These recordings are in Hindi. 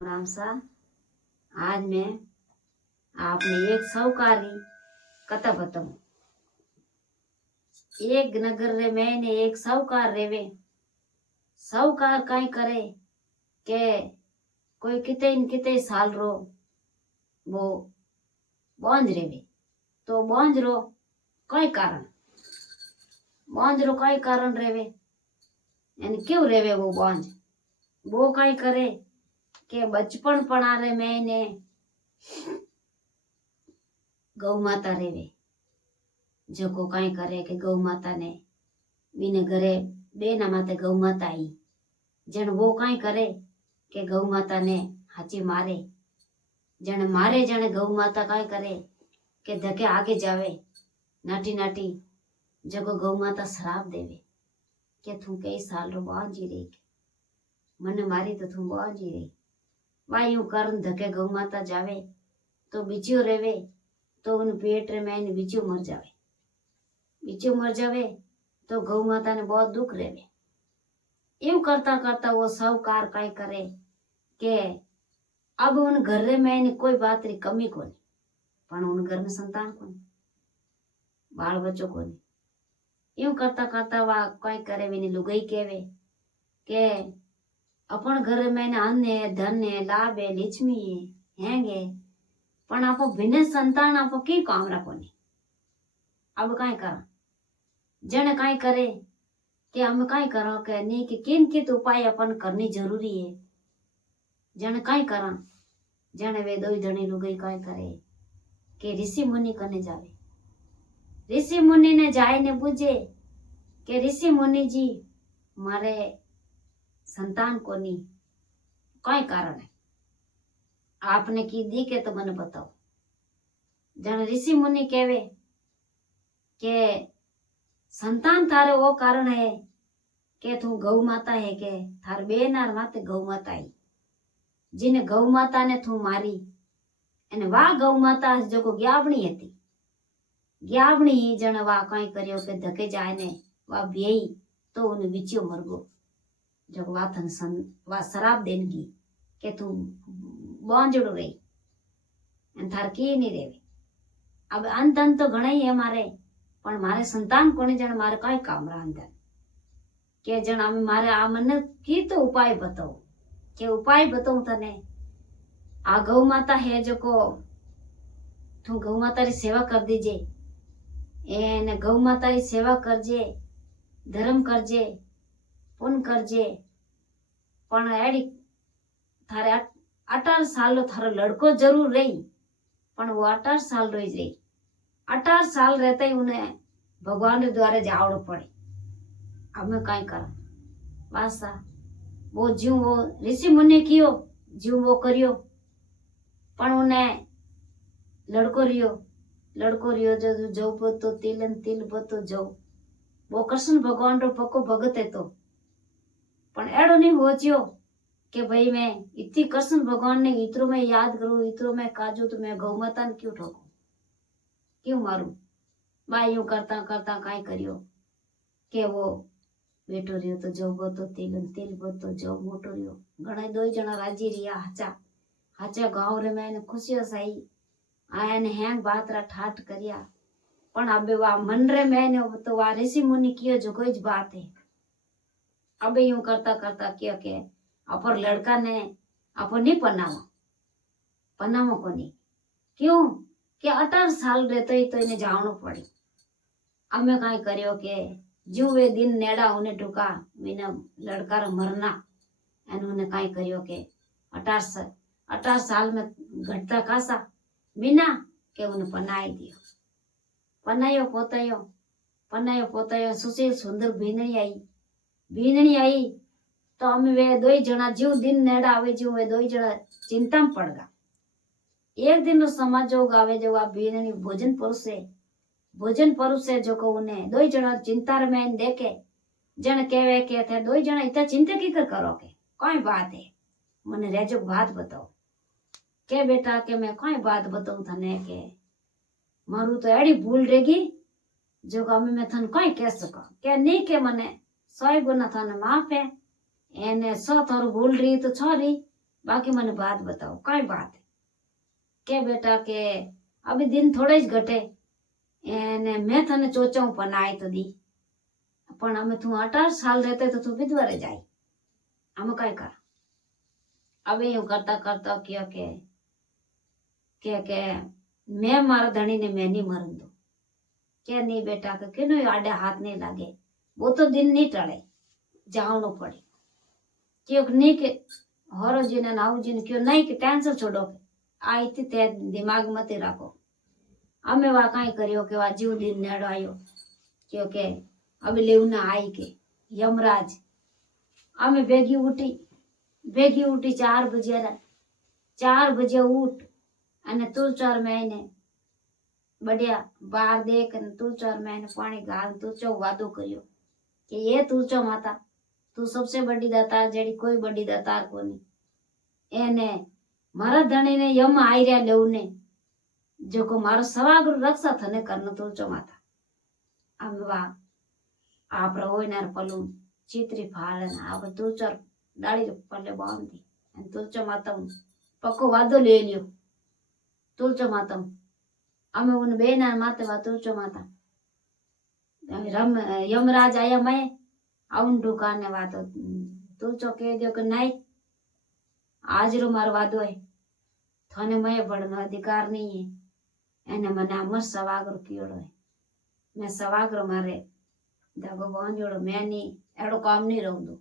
राम सा आज मैं आपने एक साहूकारी कथा बताऊं। एक नगर रे मैंने एक साहूकार रेवे। साहूकार कई करे के कोई किते न किते साल रो वो बांझ रेवे। तो बांझ रो कई कारण रेवे यानी क्यों रेवे वो बांझ। वो कई करे के बचपन पड़ा रे मैंने गौ माता रेवे। जो को कई करे के गौ माता ने बीने घरे बेना माते गौ माता आई जन वो कई करे के गौ माता ने हाची मारे। जन मारे जन गौ माता कई करे के धके आगे जावे नाटी नाटी जगो गौ माता श्राप देवे के तू कई साल रो बाजी रही मने मारी तो तू बाजी रही। वायु करन धके गौ माता जावे तो बिचियो रेवे तो उन पेट रे में बिचियो मर जावे तो गौ माता ने बहुत दुख रेवे। यूं करता करता वो साहूकार कई करे के अब उन घर रे में कोई बात री कमी कोनी पण उन घर में संतान कोनी बाल बच्चों कोनी। यूं करता करता वा कई करे विनी लुगाई केवे के अपन घर में अन्न है धन है लाभ है लक्ष्मी है हैंगे पण आपो बिना संतान आपो की काम कोनी। अब कई करा जन कई करे कि हम कई करो के नहीं कि किन उपाय अपन करनी जरूरी है। जन कई करा जन वे दो जनी लुगाई कई करे के ऋषि मुनि कने जावे। ऋषि मुनि ने जाए ने पूछे के ऋषि मुनि जी मारे संतान कोनी कई कारण है आपने की दी के तो मने बताओ। जन ऋषि मुनि कहवे के संतान थारे वो कारण है के तू गौ माता है के थार बेनार माते गौ माता आई जिने गौ माता ने तू मारी अने वा गौ माता जो को ग्यावणी हती ग्यावणी जन वा कई कर्यो के धके जाए ने वा बेई तो उन विचियो मरगो जो वा थन वा शराब देनगी के तू बांझड़ो रही अने थार की नहीं रेवे। अब अंत तो घणा ही है मारे पण मारे संतान कोने जण मारे कई काम अंदर के जण आमे मारे आ मने की तो उपाय बताओ के उपाय बताऊं तने। आ गौ माता है जो को तू गौ माता री सेवा कर दीजे एने गौ माता री सेवा करजे धर्म करजे पुण्य करजे पण एडी थारे 18 साल थारो लड़को जरूर रही पण वो 18 साल रही 18 साल रहते ही उन्हें भगवान रे द्वारे जावड़ो पड़े। अब मैं कई करा वासा वो ज्यों वो ऋषि मुनि कियो ज्यों वो करियो पण उन्हें लड़को रियो जो जो बतो तिलन तिल बतो जो वो कृष्ण भगवान रो पक्को भगत है तो पण एड़ो नहीं होचियो के भाई मैं इतनी कृष्ण भगवान ने इतरो में याद करूं इतरो में काजू तो मैं गौ माता ने क्यों ठोकू क्यों मारू। भाई यूं करता करता कई करियो के वो बेटो रियो तो जो बतो तिल बतो जो मोटो रियो घणा दो जना राजी रिया हाचा गांव रे मैंने खुशियां सही आया ने हैंग बात रा ठाट करिया पण अबे वा मन रे मैंने तो वा ऋषि मुनि कियो जो कोई बात है। अबे यूं करता करता किया के अपर लड़का ने अपन नहीं पनामो कोनी क्यों कि 18 साल रहते ही तो इन्हें जावनो पड़ी। अमे कई करियो के जो वे दिन नेड़ा उन्हें टुका बिना लड़का रा मरना एन उन्हें कई करियो के 18 साल में घटता कासा बिना के उन्हें पनाई दियो पनायो पोतायो सुशील सुंदर भीननी आई तो अमे वे दो जना जो दिन नेड़ा आवे जो वे दो जना चिंता में पड़ गा। एक दिन समाज जो गावे जो आ भीननी भोजन परोसे जो को उन्हें दो जना चिंता में देखे जन कहवे के थे दो जना इतना चिंता की करो के कोई बात है मने रेजो बात बताओ के बेटा के मैं कोई बात बताऊं थने के मारू तो एड़ी भूल रहेगी जो अमे मैं थन कोई कह सका के नहीं के मने 100 गुना थाने माफ है एने 100 थारो भूल रही तो छोरी बाकी मैंने बात बताओ कई बात है के बेटा के अभी दिन थोड़े ज घटे एने मैं थने चोचाऊं पण आए तो दी पण અમે તું 18 साल रहते तो तू विधवा रह जाए અમે કઈ કર હવે એવું કરતા કરતા કયો કે मैं मारा धनी ने मैं नहीं मरन दो क्या नहीं बेटा के क्यों आडे हाथ नहीं लागे वो तो दिन नहीं टले जावनो पड़े क्यों नहीं के हरो जी ने नाऊ जी ने क्यों नहीं के टेंशन छोड़ो के आई थी ते दिमाग मत रखो અમે વા કાંઈ કર્યો કે આ જીવ દિન નેડો આવ્યો કે હવે લેવું ના आई के यमराज અમે ભેગી ઉઠી 4 बजे 4 बजे उठ અને તુલચાર મહિને बढ़िया बाहर देख तुलचार महीने पानी गाल तुलचो वादो करियो कि ये तुलचो माता तू सबसे बड़ी दातार जेडी कोई बड़ी दातार कोनी एने मारा धणी ने यम आई रहा लेव ने जो को मारो सवाग्र रक्षा थने करनो तुलचो माता आम वा आप रोयनार पलू चित्री फाड़न आप तुलचार डाली पल्ले बांधी अन तुलचो माता पक्को वादो ले लियो तुलचो माता અમે ઉન બેના માતે વા તુલચો માતા રમ यमराज आया मैं आउन दुकान ने वातो તુલચો कह दियो कि नहीं आज रो मार वादो है थाने मैं बढ़नो अधिकार नहीं है एने मने अमर सवाग्र कियोड़ो है मैं सवाग्र मारे दगो बांधोड़ो मैं नहीं एड़ो काम नहीं रहूं दो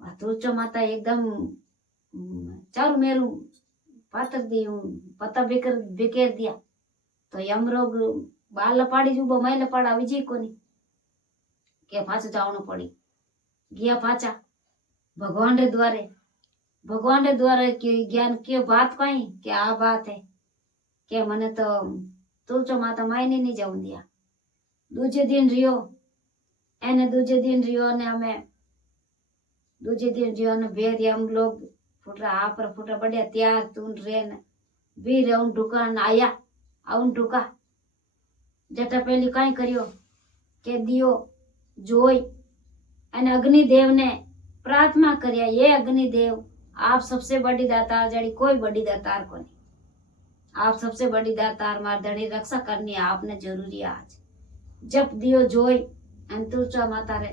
वा તુલચો माता एकदम चारू मेरू पातर दी पता बेकर दिया तो यमरोग बाल लपाड़ी जो मैं लपाड़ा विजय कोनी के पाछो जावनो पड़ी गया पाचा भगवान रे द्वारे के ज्ञान के बात कही के आ बात है के मने तो तुलचो माता मायने नहीं जाऊं दिया दूजे दिन रियो एने दूजे दिन रियो ने हमें दूजे दिन रियो ने बेर हम लोग फुटरा आप फुटरा बढ़िया तैयार तून रेन भी रेउन दुकान आया आउन टूका जटा पहली कई करियो के दियो जोई अने अग्निदेव ने प्रार्थना करिया ये अग्निदेव आप सबसे बड़ी दातार जड़ी कोई बड़ी दातार को नहीं आप सबसे बड़ी दातार मार धड़ी रक्षा करनी है आपने जरूरी आज जब दियो जोई अन तुलचा माता रे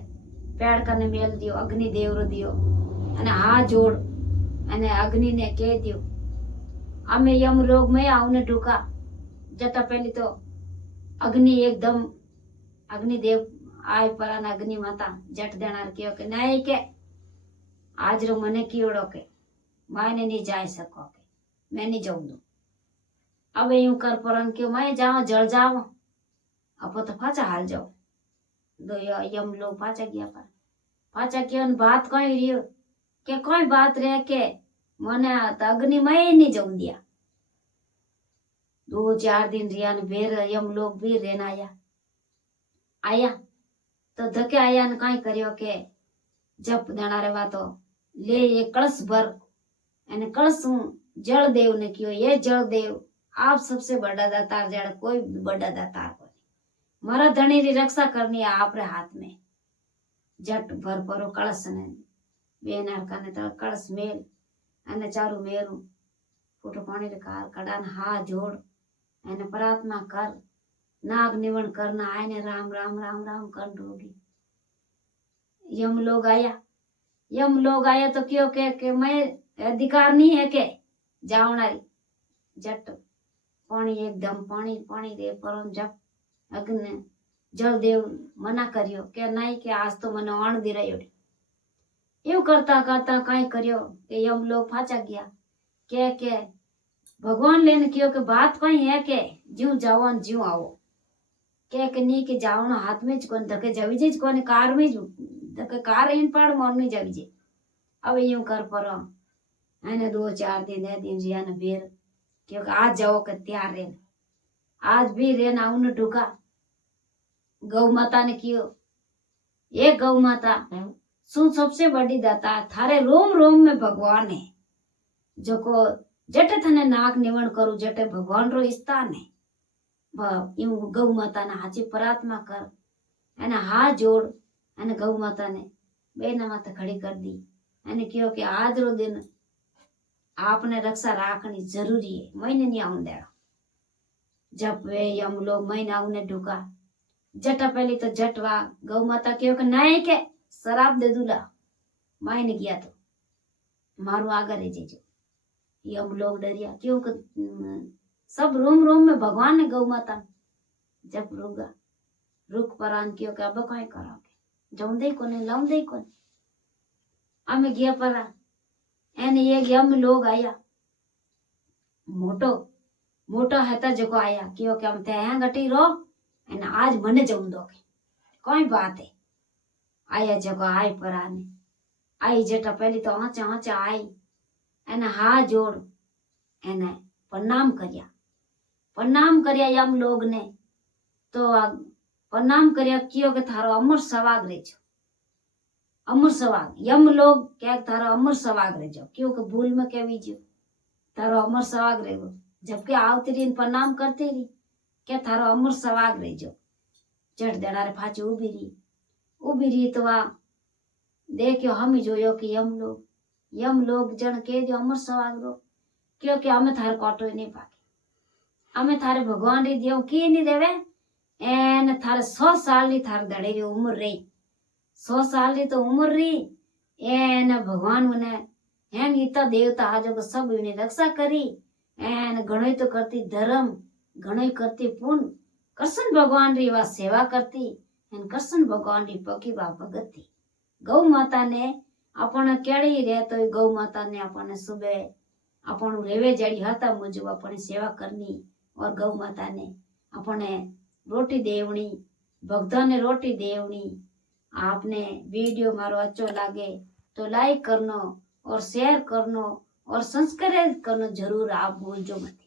पेड़ कने मेल दियो अग्निदेव रो दियो अने हाथ जोड़ अने अग्नि ने कह दियो अमे यम रोग में आवने टूका जटा पहली तो अग्नि एकदम अग्निदेव आय परान अग्नि माता जट देनार कहो के नहीं के आज रो मने कीड़ो के मायने नहीं जाय सको के मैं नहीं जाऊं दू अब यूं कर परन के मैं जाओ जल जाओ अब तो पाचा हाल जाओ दो यम लोग पाचा गया पर पाचा के बात कोई रियो के कोई बात रहे के मने अग्नि मैं नहीं जाऊं दिया 2-4 दिन रिया ने बेर यम लोग भी रेन आया तो धके आया ने कई करियो के जप देना रे वातो ले ये कलश भर एने कलश जल देव ने कियो ये जल देव आप सबसे बड़ा दातार जड़ कोई बड़ा दातार को नहीं मारा धनी री रक्षा करनी है आप रे हाथ में जट भर परो कलश ने बेनार कने तो कलश मेल अने चारू मेरू फूटो पानी रे कार कडान हाथ जोड़ एने प्रार्थना कर नाग निवण करना आने राम राम राम राम कर डोगी यम लोग आया तो क्यों के मैं अधिकार नहीं है के जावनारी जट पानी एकदम पानी रे पर जब अग्नि जल देव मना करियो के नहीं के आज तो मने अण दी रह्यो एवं करता करता कई करियो के यम लोग फाचा गया के भगवान लेने कियो के बात कई है के ज्यू जाओ ज्यू आओ के नहीं के जाओ हाथ में ज कोन धके जावी जे कोने कार में ज धके कार इन पाड़ मन नहीं जावी जे अब यूं कर पर आने 2-4 दिन जिया ने बेर क्योंकि आज जाओ के तैयार रे आज भी रेन आउन ढुका गौ माता ने कियो ये गौ माता सु सबसे बड़ी दाता थारे रोम रोम में भगवान है जो को जटे थने नाक निवण करू जटे भगवान रो स्थान है यूं गौ माता ने हाची प्रार्थना कर एने हाथ जोड़ अने गौ माता ने बेना माता खड़ी कर दी अने कहो कि आज रो दिन आपने रक्षा राखनी जरूरी है। महीने नहीं आउन देना। जब वे यम लोग महीना उन्हें ढुका जटा पहली तो जटवा गौ माता क्यों नहीं के शराब दे दूला मायने गया तो मारू आगे रह जेजो। यम लोग डरिया क्यों सब रोम रोम में भगवान ने गौ माता जब रुगा रुक परान क्यों के अब कहीं कराओगे जाऊंदे कोने लाऊंदे कोने अमे गया परा एने ये यम लोग आया मोटो मोटो है जो आया क्यों के हम ते हैं गटी रो एने आज मने जाऊं दोगे कोई बात है आया जगह आई पराने आई जेटा पहली तो आँच आँच आई एने हाथ जोड़ एने प्रणाम करिया यम लोग ने तो प्रणाम करिया कियो के थारो अमर सवाग रे छो अमर सवाग यम लोग क्या थारो अमर सवाग रे जो क्यों के भूल में केवी जो थारो अमर सवाग रे वो जबकि आवती रही प्रणाम करती रही क्या थारो अमर सवाग रे जो चढ़ देना रे फाची उभी रही तो आ देखियो हम जो यो कि यम लोग जन के जो अमर सवाग रो क्योंकि हमें थारे काटो नहीं पाके हमें थारे भगवान री देव की नहीं देवे एन थारे 100 साल री थारे दड़े री उम्र रही 100 साल री तो उम्र रही एन भगवान मने हेन इतना देवता आज को सब इन्हें रक्षा करी एन घणो तो करती धर्म घणो करती पुण्य कृष्ण भगवान री वा सेवा करती एन कृष्ण भगवान री पकी वा भगती गौ माता ने अपन केड़ी रे तो गौ माता ने अपन सुबह अपन रेवे जड़ी हता मुझे अपनी सेवा करनी और गौ माता ने अपने रोटी देवनी भक्तों ने रोटी देवनी। आपने वीडियो मारो अच्छो लागे तो लाइक करनो और शेयर करनो और सब्सक्राइब करनो जरूर आप भूलजो मत।